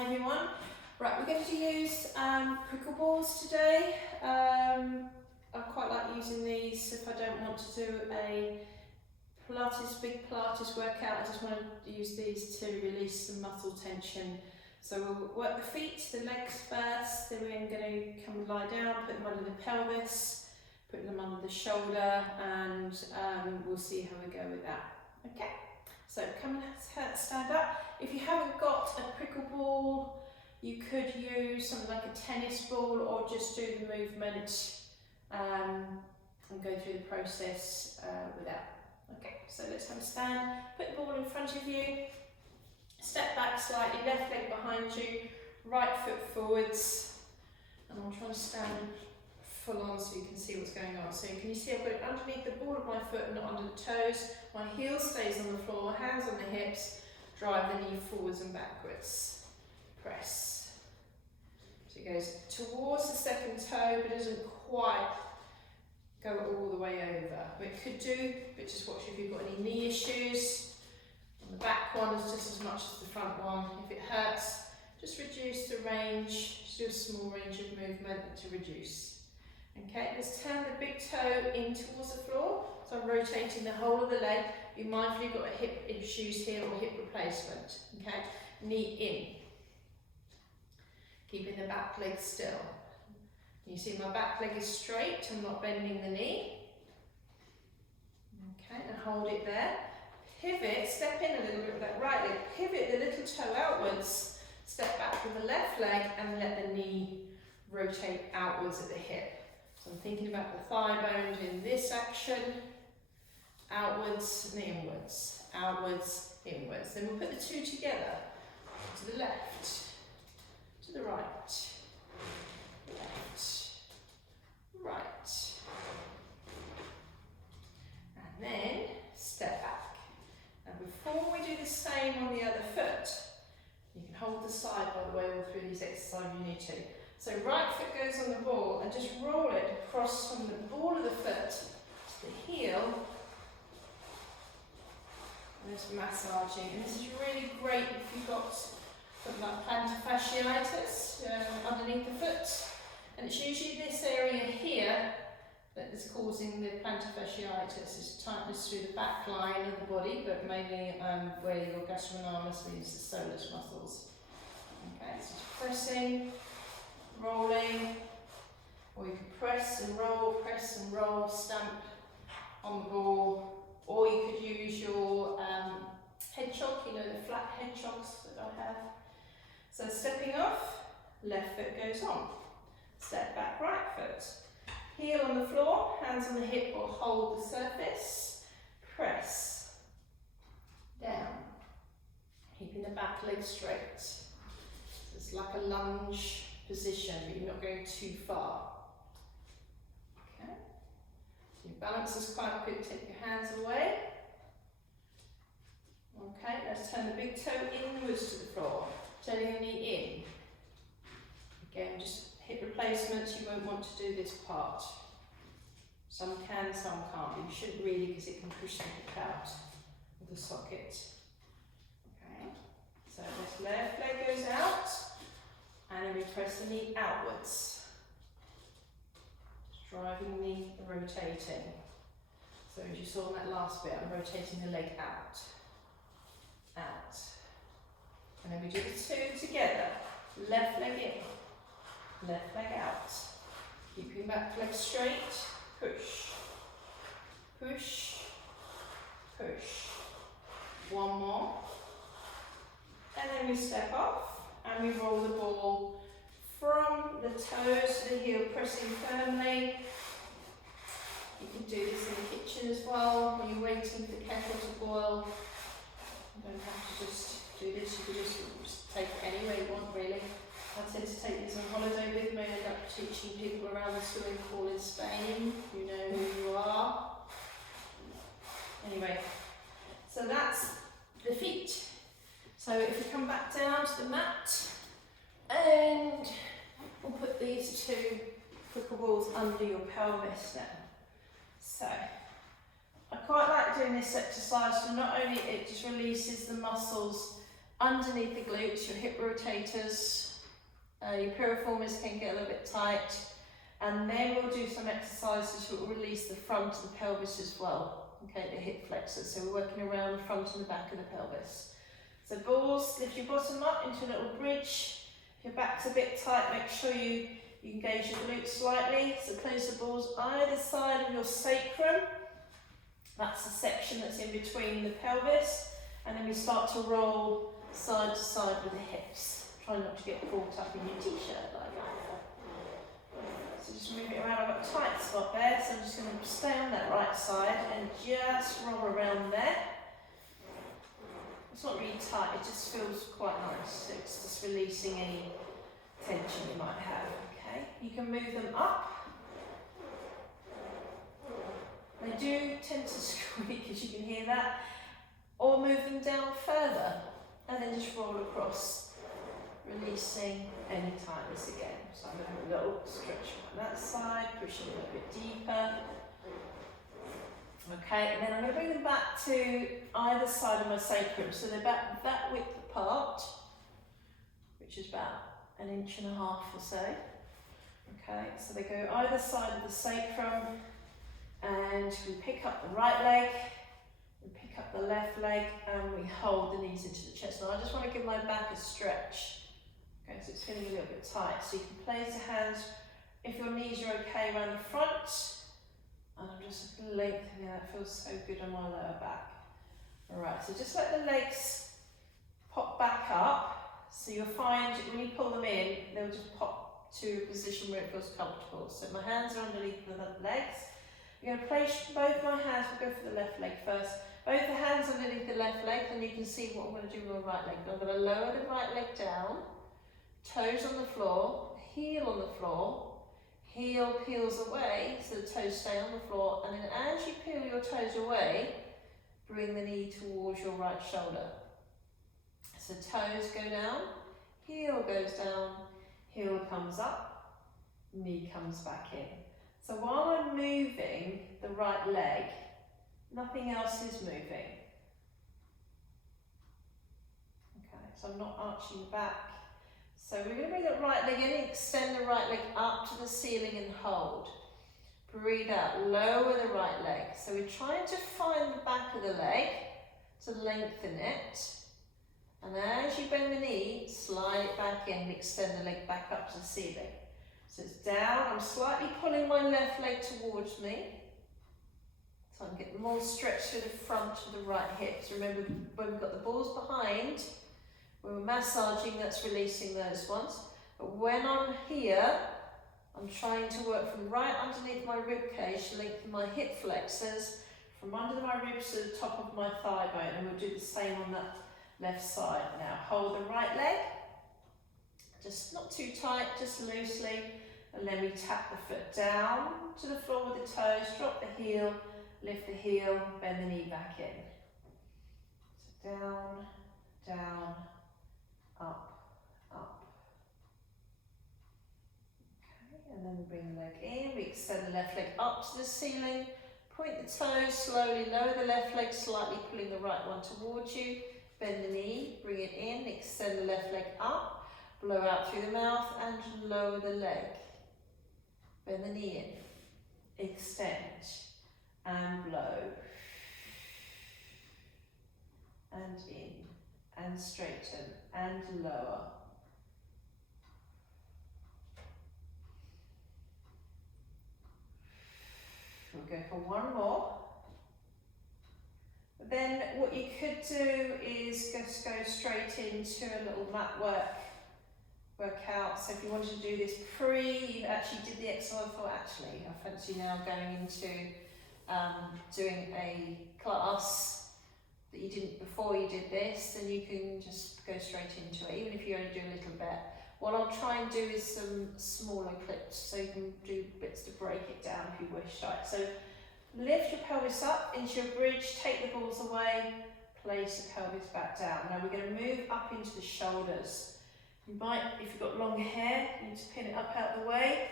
Hi everyone. Right, we're going to use prickle balls today. I quite like using these if I don't want to do a big Pilates workout. I just want to use these to release some muscle tension. So we'll work the feet, the legs first, then we're going to come and lie down, put them under the pelvis, put them under the shoulder, and we'll see how we go with that. Okay, so come and stand up. If you haven't got a prickle ball, you could use something like a tennis ball or just do the movement and go through the process without. Okay, so let's have a stand. Put the ball in front of you. Step back slightly, left leg behind you, right foot forwards. And I'm trying to stand full on so you can see what's going on. So can you see I've got it underneath the ball of my foot and not under the toes. My heel stays on the floor, hands on the hips, drive the knee forwards and backwards. Press. So it goes towards the second toe but doesn't quite go all the way over. But it could do, but just watch if you've got any knee issues. The back one is just as much as the front one. If it hurts, just reduce the range, just do a small range of movement to reduce. Okay, let's turn the big toe in towards the floor. So I'm rotating the whole of the leg. Be mindful you've got a hip issues here or hip replacement. Okay, knee in. Keeping the back leg still. You see my back leg is straight, I'm not bending the knee. Okay, and hold it there. Pivot, step in a little bit with that right leg, pivot the little toe outwards, step back with the left leg and let the knee rotate outwards at the hip. So I'm thinking about the thigh bone in this action, outwards and inwards, outwards, inwards. Then we'll put the two together, to the left, to the right, left, right. And then step back. Before we do the same on the other foot, you can hold the side by the way all through these exercises you need to. So right foot goes on the ball and just roll it across from the ball of the foot to the heel. And just massaging. And this is really great if you've got something like plantar fasciitis underneath the foot. And it's usually this area here that is causing the plantar fasciitis. Is tightness through the back line of the body, but mainly where your gastrocnemius means the soleus muscles. Okay, so just pressing, rolling, or you can press and roll, stamp on the ball, or you could use your hedgehog, you know the flat hedgehogs that I have. So stepping off, left foot goes on. Step back, right foot. Heel on the floor, hands on the hip or hold the surface. Press. Down. Keeping the back leg straight. So it's like a lunge position, but you're not going too far. Okay. So your balance is quite good. Take your hands away. Okay, let's turn the big toe inwards to the floor. Turning the knee in. Again, just hip replacements, you won't want to do this part. Some can, some can't. You shouldn't really because it can push the hip out of the socket. Okay, so this left leg goes out and then we press the knee outwards. Just driving the knee, rotating. So as you saw in that last bit, I'm rotating the leg out. Out. And then we do the two together. Left leg in. Left leg out. Keep your back leg straight. Push. Push. Push. One more. And then we step off and we roll the ball from the toes to the heel, pressing firmly. You can do this in the kitchen as well when you're waiting for the kettle to boil. You don't have to just do this, you can just take it any way you want really. I tend to take these on holiday with me. I end up teaching people around the swimming pool in Spain. You know who you are. Anyway, so that's the feet. So if we come back down to the mat, and we'll put these two prickle balls under your pelvis now. So I quite like doing this exercise, so not only it just releases the muscles underneath the glutes, your hip rotators, your piriformis can get a little bit tight, and then we'll do some exercises that will release the front of the pelvis as well, okay, the hip flexors. So we're working around the front and the back of the pelvis. So balls, lift your bottom up into a little bridge. If your back's a bit tight, make sure you engage your glutes slightly. So place the balls either side of your sacrum. That's the section that's in between the pelvis. And then we start to roll side to side with the hips. Try not to get caught up in your t-shirt like that. So just move it around. I've got a tight spot there, so I'm just going to stay on that right side and just roll around there. It's not really tight, it just feels quite nice. So it's just releasing any tension you might have. Okay, you can move them up. They do tend to squeak, as you can hear that, or move them down further and then just roll across, releasing any tightness again. So I'm going to have a little stretch on that side, pushing a little bit deeper. Okay, and then I'm going to bring them back to either side of my sacrum. So they're about that width apart, which is about 1.5 inches or so. Okay, so they go either side of the sacrum, and we pick up the right leg, we pick up the left leg, and we hold the knees into the chest. Now I just want to give my back a stretch. Okay, so it's feeling a little bit tight. So you can place your hands, if your knees are okay, around the front. And I'm just lengthening, that feels so good on my lower back. Alright, so just let the legs pop back up. So you'll find when you pull them in, they'll just pop to a position where it feels comfortable. So my hands are underneath the legs. I'm going to place both my hands, we'll go for the left leg first. Both the hands underneath the left leg, then you can see what I'm going to do with my right leg. I'm going to lower the right leg down, toes on the floor, heel on the floor. Heel peels away, so the toes stay on the floor, and then as you peel your toes away, bring the knee towards your right shoulder. So toes go down, heel goes down, heel comes up, knee comes back in. So while I'm moving the right leg, nothing else is moving. Okay, so I'm not arching the back. So we're going to bring the right leg in, extend the right leg up to the ceiling and hold. Breathe out, lower the right leg. So we're trying to find the back of the leg to lengthen it. And as you bend the knee, slide it back in and extend the leg back up to the ceiling. So it's down, I'm slightly pulling my left leg towards me. So I can get more stretch through the front of the right hips. Remember, when we've got the balls behind, when we're massaging, that's releasing those ones. But when I'm here, I'm trying to work from right underneath my rib cage to lengthen my hip flexors, from under my ribs to the top of my thigh bone, and we'll do the same on that left side now. Hold the right leg, just not too tight, just loosely, and then we tap the foot down to the floor with the toes, drop the heel, lift the heel, bend the knee back in. So down, down, up, up. Okay, and then we bring the leg in, we extend the left leg up to the ceiling, point the toes slowly, lower the left leg slightly, pulling the right one towards you, bend the knee, bring it in, extend the left leg up, blow out through the mouth and lower the leg. Bend the knee in, extend and blow, and in, and straighten, and lower. We'll go for one more. Then what you could do is just go straight into a little mat workout. So if you wanted to do this you actually did the exercise before, actually, I fancy now going into doing a class that you didn't before you did this, then you can just go straight into it, even if you only do a little bit. What I'll try and do is some smaller clips, so you can do bits to break it down if you wish. Right, so lift your pelvis up into your bridge, take the balls away, place the pelvis back down. Now we're going to move up into the shoulders. You might, if you've got long hair, you need to pin it up out of the way.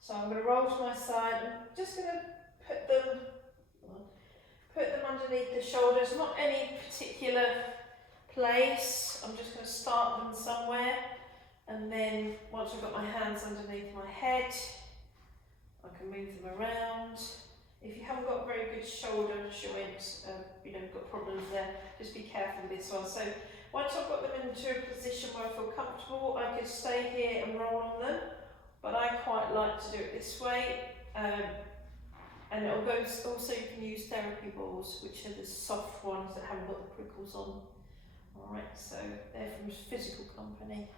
So I'm going to roll to my side. I'm just going to put them underneath the shoulders, not any particular place. I'm just going to start them somewhere, and then once I've got my hands underneath my head, I can move them around. If you haven't got very good shoulder joints, got problems there, just be careful with this one. So once I've got them into a position where I feel comfortable, I could stay here and roll on them, but I quite like to do it this way. And also you can use therapy balls, which are the soft ones that haven't got the prickles on. Alright, so they're from Physical Company.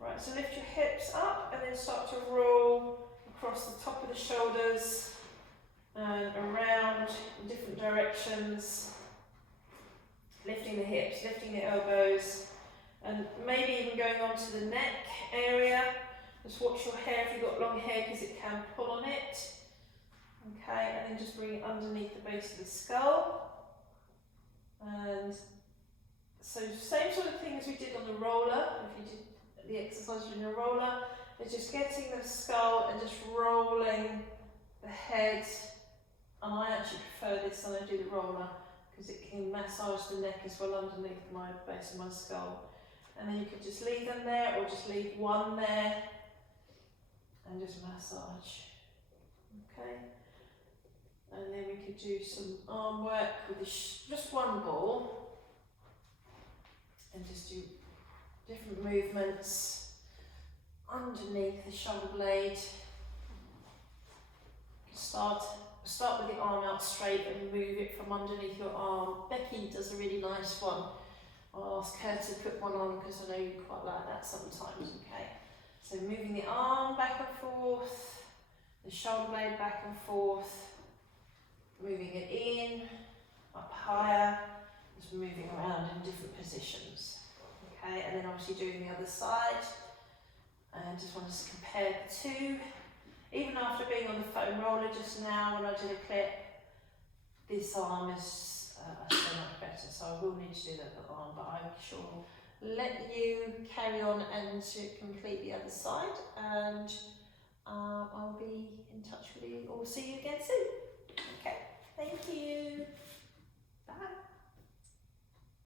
Right, so lift your hips up and then start to roll across the top of the shoulders and around in different directions. Lifting the hips, lifting the elbows, and maybe even going on to the neck area. Just watch your hair if you've got long hair, because it can pull on it. Okay, and then just bring it underneath the base of the skull. And so same sort of thing as we did on the roller. If you did the exercise in a roller, it's just getting the skull and just rolling the head. And I actually prefer this when I do the roller, because it can massage the neck as well underneath my base of my skull. And then you could just leave them there, or just leave one there and just massage. Okay. And then we could do some arm work with just one ball, and just do different movements underneath the shoulder blade. Start with the arm out straight and move it from underneath your arm. Becky does a really nice one. I'll ask her to put one on, because I know you quite like that sometimes. Okay, so moving the arm back and forth, the shoulder blade back and forth, moving it in, up higher, just moving around in different positions. Okay, and then obviously doing the other side. And just want to compare the two. Even after being on the foam roller just now when I did a clip, this arm is so much better, so I will need to do that arm, but I shall let you carry on and to complete the other side, and I'll be in touch with you, or see you again soon. Okay, thank you.